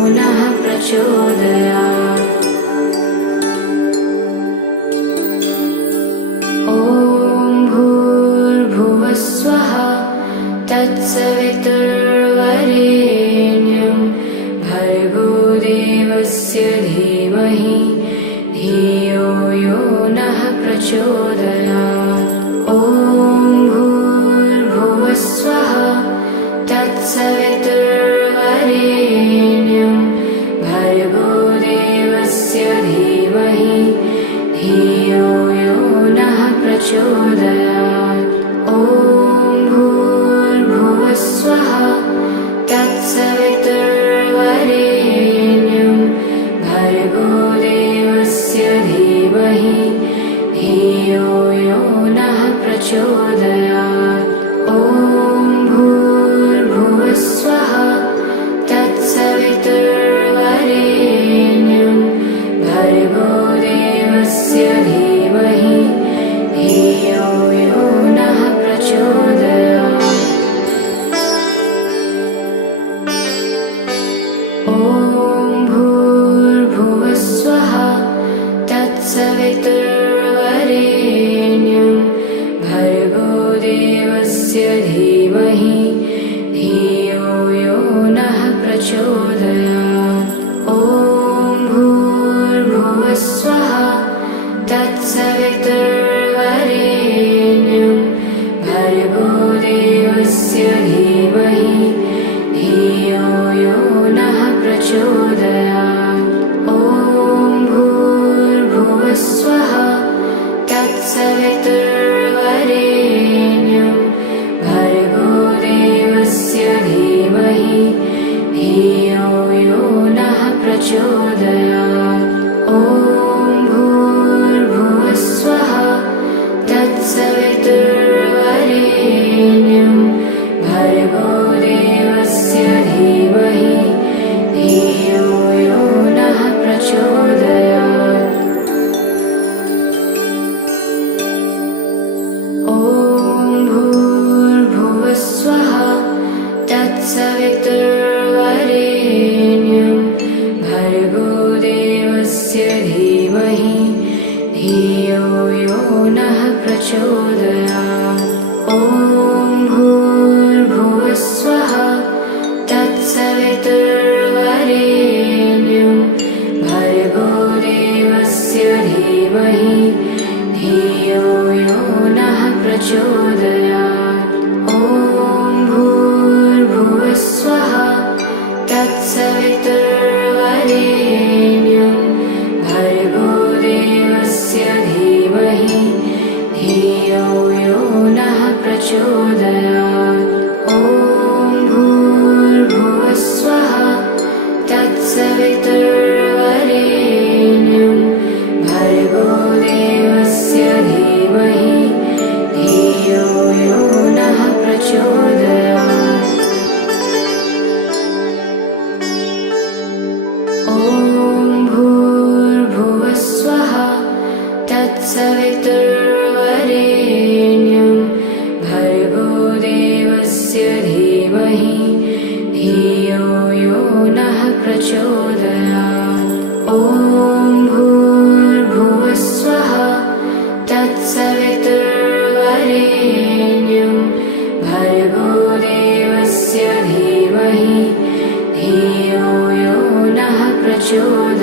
पुनः प्रचोदया। ॐ भूर्भुवस्वः तत्सवितुर्वरेण्यं भर्गुदेवस्य धीमहि धियो यो नः प्रचोदया you. ॐ भूर्भुवः स्वः तत्सवितुर्वरेण्यं भर्गोदेवस्य धीमहि नः प्रचोदयात्। ॐ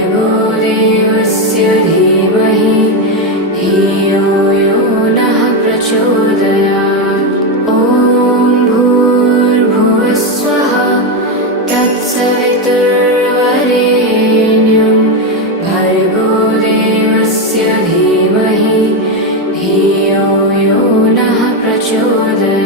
भर्गो रे अस्य ध हियो नः प्रचोदयात्। ॐ भूर्भुवस्वः तत्सैदुर्वरेण्यं भर्गोरेस्य देवही हि ो यो नः प्रचोदयात्।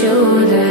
shoulder.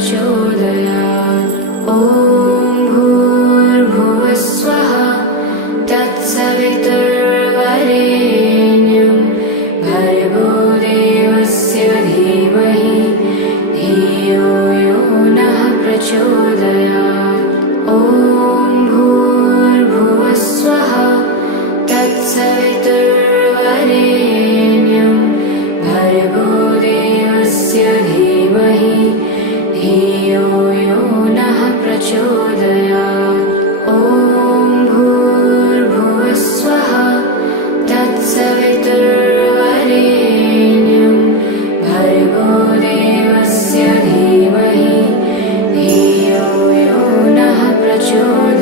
प्रचोदयात्। ॐ भूर्भुवस्वः तत्सवितर्वरेण्यं। भर्गोरेऽस्य देवही हियो नः प्रचोदयात् ॐ भूर्भुवस्वः तत्सवितर्वरेण्यं भर्गोरे अस्य धेवही you